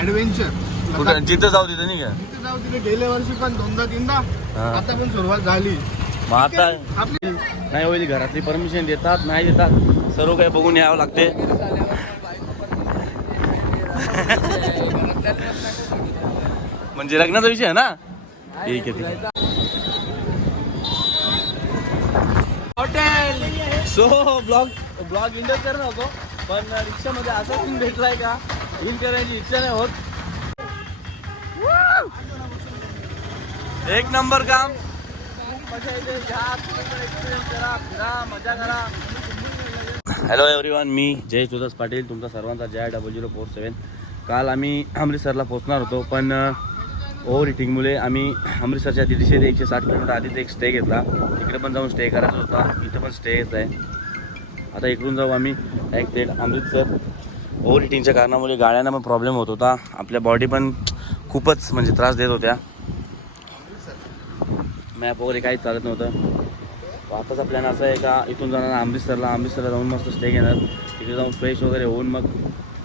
Adventure कुठं जिथं जाऊ तिथं नाही का? तिथे जाऊ तिथे गेल्या वर्षी पण 2दा-3दा आता पण सुरुवात झाली. मग आता आपली नाही होईल, घरातली परमिशन देतात नाही देतात सर्व काही बघून यावं लागते. म्हणजे लग्नाचा विषय आहे ना? ठीक आहे ठीक आहे. सो ब्लॉग इंडर करणार होतो पण रिक्षामध्ये असा सीन भेटलाय का इन करायची इच्छा नाही होत. एक नंबर काम. मजा करा. हॅलो एव्हरीवन, मी जय सुदास पाटील, तुमचा सर्वांचा जय 0047. काल आम्ही अमृतसरला पोहोचणार होतो पण ओव्हर हिटिंगमुळे आम्ही अमृतसरच्या 150 ते 160 किलोमीटर आधीच एक स्टे घेतला. तिकडे पण जाऊन स्टे करायचा होता, इथं पण स्टे यायचा आहे. आता इकडून जाऊ आम्ही डायरेक्ट थेट अमृतसर. ओव्हर हिटिंगच्या कारणामुळे गाड्यांना पण प्रॉब्लेम होत होता, आपल्या बॉडी पण खूपच म्हणजे त्रास देत होत्या. मॅप वगैरे काहीच चालत नव्हतं. आताचा प्लॅन असा आहे का इथून जाणार अमृतसरला जाऊन मस्त स्टे घेणार, तिथे जाऊन फ्रेश वगैरे होऊन मग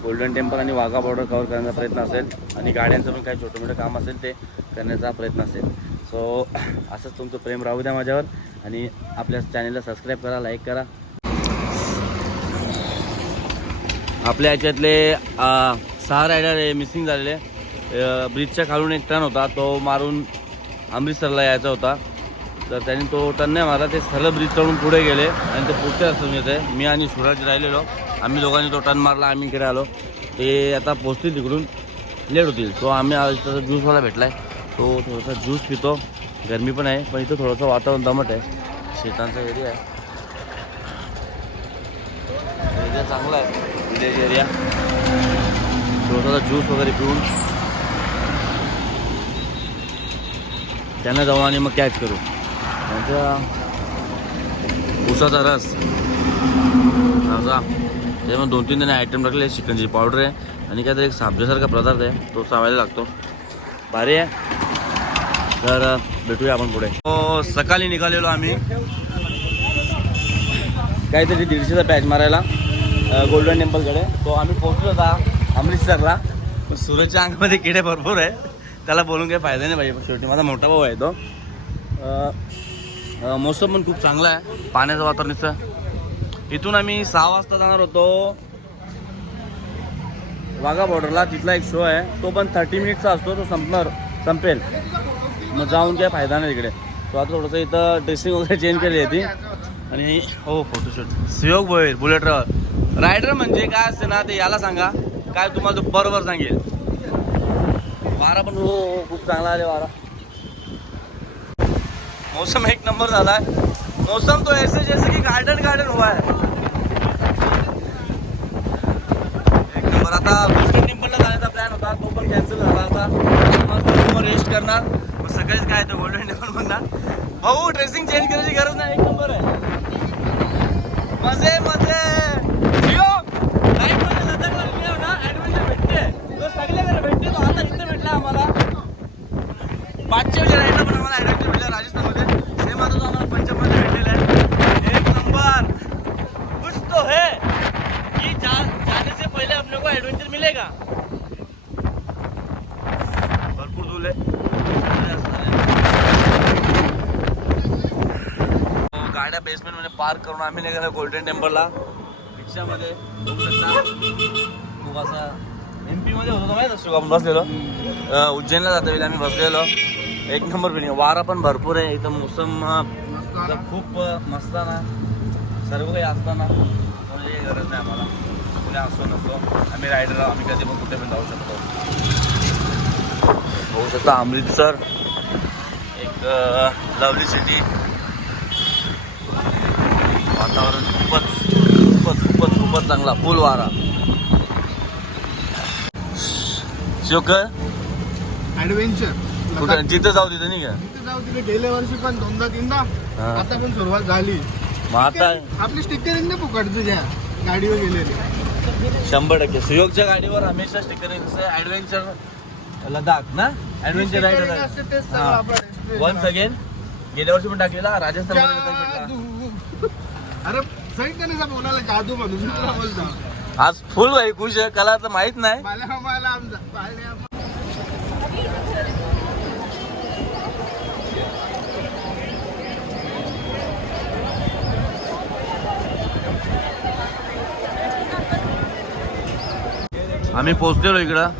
गोल्डन टेम्पल आणि वाघा बॉर्डर कवर करण्याचा प्रयत्न असेल आणि गाड्यांचं पण काही छोटं मोठं काम असेल ते करण्याचा प्रयत्न असेल. सो असंच तुमचं प्रेम राहू द्या माझ्यावर आणि आपल्या चॅनलला सबस्क्राईब करा, लाईक करा. आपल्या ह्याच्यातले 6 रायडर मिसिंग झालेले. ब्रिजच्या खालून एक टर्न होता, तो मारून अमृतसरला यायचा होता तर त्यांनी तो टर्न नाही मारला, ते सरळ ब्रिज चढून पुढे गेले आणि ते पुढच्या रस्त्यातून येते. मी आणि सूरज राहिलेलो, आम्ही दोघांनी तो टर्न मारला, आम्ही इकडे आलो. ते आता पोचतील तिकडून, लेट होतील. सो आम्ही इथं ज्यूसवाला भेटला आहे, तो थोडासा ज्यूस पितो. गरमी पण आहे पण इथं थोडंसं वातावरण दमट आहे, शेतांचा एरिया आहे, एरिया चांगला आहे, विलेज एरिया. थोडासा ज्यूस वगैरे पिऊन त्यांना जाऊ आणि मग कॅच करू. त्यांचा ऊसाचा रस समजा ते मग 2-3 जण आयटम टाकले. चिकनची पावडर आहे आणि काहीतरी एक साबजेसारखा पदार्थ आहे, तो चावायला लागतो, भारी आहे. तर भेटूया आपण पुढे. हो, सकाळी निघालेलो आम्ही काहीतरी 150चा पॅच मारायला गोल्डन टेम्पलकडे. तो आम्ही पोहोचलो होता अमृतसरला. पण सूरजच्या अंगामध्ये किडे भरपूर आहे, त्याला बोलून काही फायदा नाही पाहिजे. शेवटी माझा मोठा भाऊ आहे तो. मोसम पण खूप चांगला आहे, पाण्याचं वातावरण. इथून आम्ही 6 वाजता जाणार होतो वाघा बॉर्डरला, तिथला एक शो आहे, तो पण 30 मिनिटचा असतो, तो संपेल मग जाऊन काय फायदा नाही तिकडे. तो आता थोडंसं इथं ड्रेसिंग वगैरे चेंज केली होती आणि हो फोटोशूट. सुयोग भोईर बुलेट रायडर म्हणजे काय असते ना ते याला सांगा, काय तुम्हाला तो बरोबर सांगेल. वारा पण हो खूप चांगला आले वारा. मौसम एक नंबर झाला है. मौसम तो ऐसे जैसे कि गार्डन हुआ है, एक नंबर. आता गोल्डन टेम्पलला जाण्याचा प्लॅन होता, तो पण कॅन्सल झाला होता. मस्त रेस्ट करणार, मग सकाळीच काय तर गोल्डन टेम्पल म्हणणार. भाऊ ड्रेसिंग चेंज करायची गरज नाही, एक नंबर आहे. मजे मजे सगळ्याकडे भेटते. तो आता इथे भेटला आम्हाला 5च्या रायडर पण आम्हाला ॲडव्हेंचर भेटला राजस्थानमध्ये. सेम आता तो आम्हाला पंजाबमध्ये भेटलेला आहे. एक नंबर. कुछ तो है कि जाने से पहले अपने को एडवेंचर मिलेगा. भरपूर दूर आहे. गाड्या बेसमेंटमध्ये पार्क करून आम्ही निघालो गोल्डन टेम्पलला रिक्षामध्ये. खूप असा MP मध्ये होतो माहिती असतो आपण बसलेलो. उज्जैनला जाता वेळी आम्ही बसलेलो. एक नंबर बिल्डिंग, वारा पण भरपूर आहे इथं. मोसम खूप मस्त ना, सर्व काही असताना काही गरज नाही आम्हाला. पुणे असो नसो आम्ही रायडर, आम्ही कधी पण कुठे पण जाऊ शकतो. होऊ शकता अमृतसर एक लवली सिटी. वातावरण खूपच खूपच खूपच खूपच चांगला, फुल वारा. शोकर ऍडव्हेंचर कुठं जिथं जाऊ तिथं नाही का? तिथे जाऊ तिथे गेल्या वर्षी पण 2दा-3दा आता पण सुरुवात झाली. मग आता आपली स्टिकरिंग नाही फुकट तुझ्या गाडीवर गेलेली 100%. सुयोगच्या गाडीवर हमेशा स्टिकर ॲडव्हेंचर लडाख ना, ॲडव्हेंचर राईड वन्स अगेन. गेल्या वर्षी पण टाकलेला राजस्थान. अरे सही का नाही बोलायला जादू म्हणून बोलतो. आज फुल भाई खुश आहे, कला तर माहित नाही. मला आमचा पाळणे आम्ही पोहोचलेलो इकडं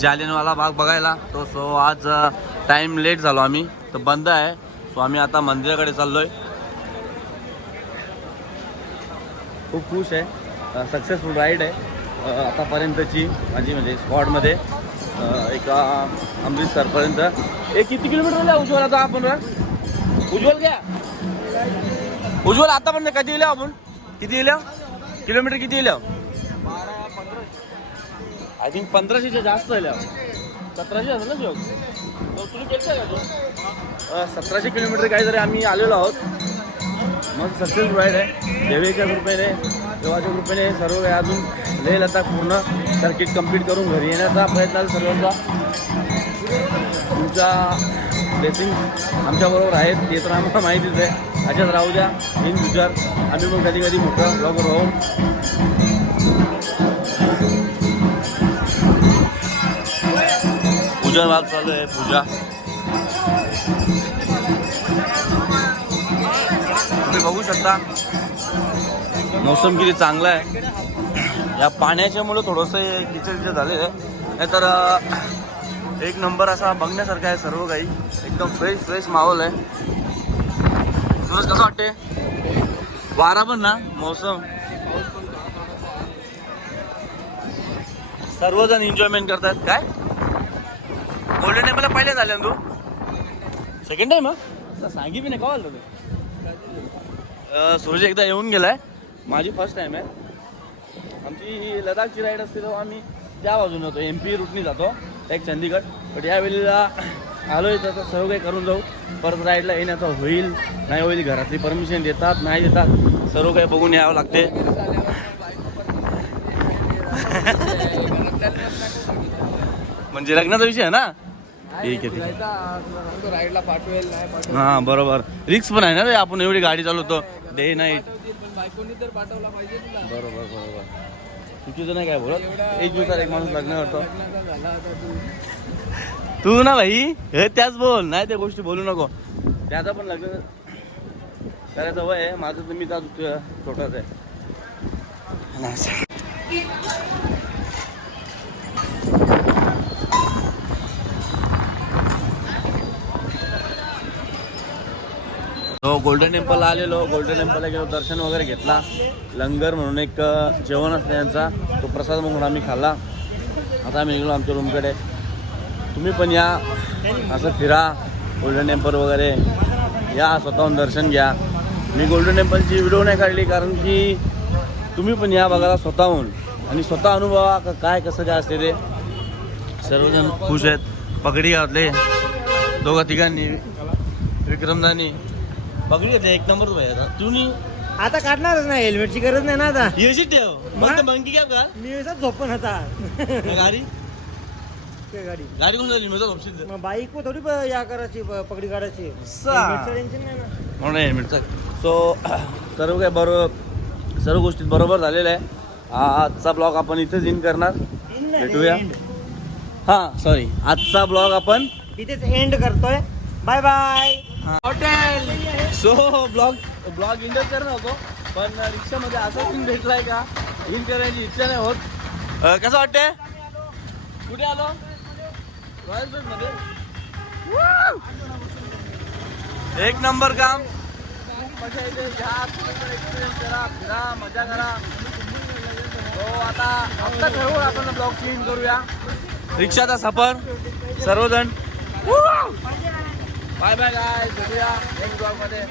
जालियनवाला बाग बघायला. तो सो आज टाइम लेट झालो आम्ही, तर बंद आहे. सो आम्ही आता मंदिराकडे चाललोय. खूप खुश आहे, सक्सेसफुल राईड आहे आतापर्यंतची माझी, म्हणजे स्क्वॉडमध्ये एक अमृतसरपर्यंत. एक किती किलोमीटर झालं उज्ज्वल आता आपण? उज्ज्वल घ्या उज्ज्वल आतापर्यंत कधी येल्या आपण? किती येल्या किलोमीटर? किती येल्या? आय थिंक 1500च्या जास्त झाल्या. 1700 असेल ना शिवक? तुम्ही केलं का तो? 1700 किलोमीटर काहीतरी आम्ही आलेलो आहोत. मस्त सक्सेसफुल राईड आहे. देवीच्या कृपेने, देवाच्या कृपेने सर्व काही अजून लेह लडाख पूर्ण सर्किट कंप्लीट करून घरी येण्याचा प्रयत्न आहे सर्वांचा. तुमचा ब्लेसिंग आमच्याबरोबर आहेत ते तर आम्हाला माहितीच आहे. अशाच राहू द्या इन फ्युचर. आम्ही मग कधी कधी मोठं ब्लॉगर राहू. पूजा भाग चालू आहे, पूजा. तुम्ही बघू शकता मोसम किती चांगला आहे. या पाण्याच्यामुळे थोडंसं किचड झालेलं आहे, नाहीतर एक नंबर असा बघण्यासारखा आहे. सर्व काही एकदम फ्रेश माहोल आहे. सूरज कसं वाटते? वारा पण ना, मोसम सर्वजण एन्जॉयमेंट करतात. काय गोल्डन टेम्पलला पहिले झाले ना तू? Second time? सांगी बी नाही का तुम्ही? सूरज एकदा येऊन गेलाय, माझी फर्स्ट टाइम आहे. आमची लडाखची राईड असते तेव्हा आम्ही त्या बाजून होतो, MP रूटनी जातो एक चंदीगड. बट यावेळेला आलोय तर सर्व काही करून जाऊ. परत राईडला येण्याचं होईल नाही होईल, घरातली परमिशन देतात नाही देतात, सर्व काही बघून यावं लागते. म्हणजे लग्नाचा विषय आहे ना? ठीक आहे. राईडला पाठवेल नाही हां बरोबर, रिक्स पण आहे ना रे. आपण एवढी गाडी चालवतो डे नाईट. बायकोनी तर पाठवला पाहिजे तुला. बरोबर चुकीचं नाही काय बोलत. एक दिवसात एक माणूस लग्न करतो. तू ना भाई हे त्याच बोल, नाही त्या गोष्टी बोलू नको. त्याचा पण लग्न करायचं वय आहे माझं, तर मी तर छोटाच आहे. तो गोल्डन टेम्पलला आलेलो. गोल्डन टेम्पलला गेलो, दर्शन वगैरे घेतला. लंगर म्हणून एक जेवण असतं यांचा, तो प्रसाद म्हणून आम्ही खाल्ला. आता आम्ही निघलो आमच्या रूमकडे. तुम्ही पण या, असं फिरा गोल्डन टेम्पल वगैरे या, स्वतःहून दर्शन घ्या. मी गोल्डन टेम्पलची व्हिडिओ नाही काढली कारण की तुम्ही पण या बघा स्वतःहून आणि स्वतः अनुभवा काय कसं काय असते ते. सर्वजण खुश आहेत. पगडी घातले दोघा तिघांनी, विक्रमदानी पगडी घातली. एक नंबर भाई. तुम्ही आता काढणारच नाही, हेल्मेटची गरज नाही ना आता. येशी ठेव मग मंकी कॅप का मी असं झोपून आता. गाडी गाडी गाडी कोण झाली? माझं ऑप्शन मग बाईक वर थोडी या करायची, पकडी काढायची. टेन्शन नाही ना म्हणून हेल्मेटचा. सो सर्व काय बरोबर, सर्व गोष्टी बरोबर झालेल्या आहे. आजचा ब्लॉग आपण इथेच इन करणार. भेटूया. हां सॉरी, आजचा ब्लॉग आपण इथेच एंड करतोय. Bye bye. Hotel. So blog इंडच करणार होतो, पण रिक्षामध्ये असा सीन भेटलाय का इन करायची इच्छा नाही होत. कसं वाटते? कुठे आलो? रॉयल फ्रेंड मध्ये. एक नंबर काम. मजा येते. एक्सपिरियन्स करा, फिरा, मजा करा. तो आता ठरवून आपण ब्लॉग क्लीन करूया. रिक्षाचा सफर सर्वजण. बाय बाय गाय, भेटूया नेक्स्ट ब्लॉग मध्ये.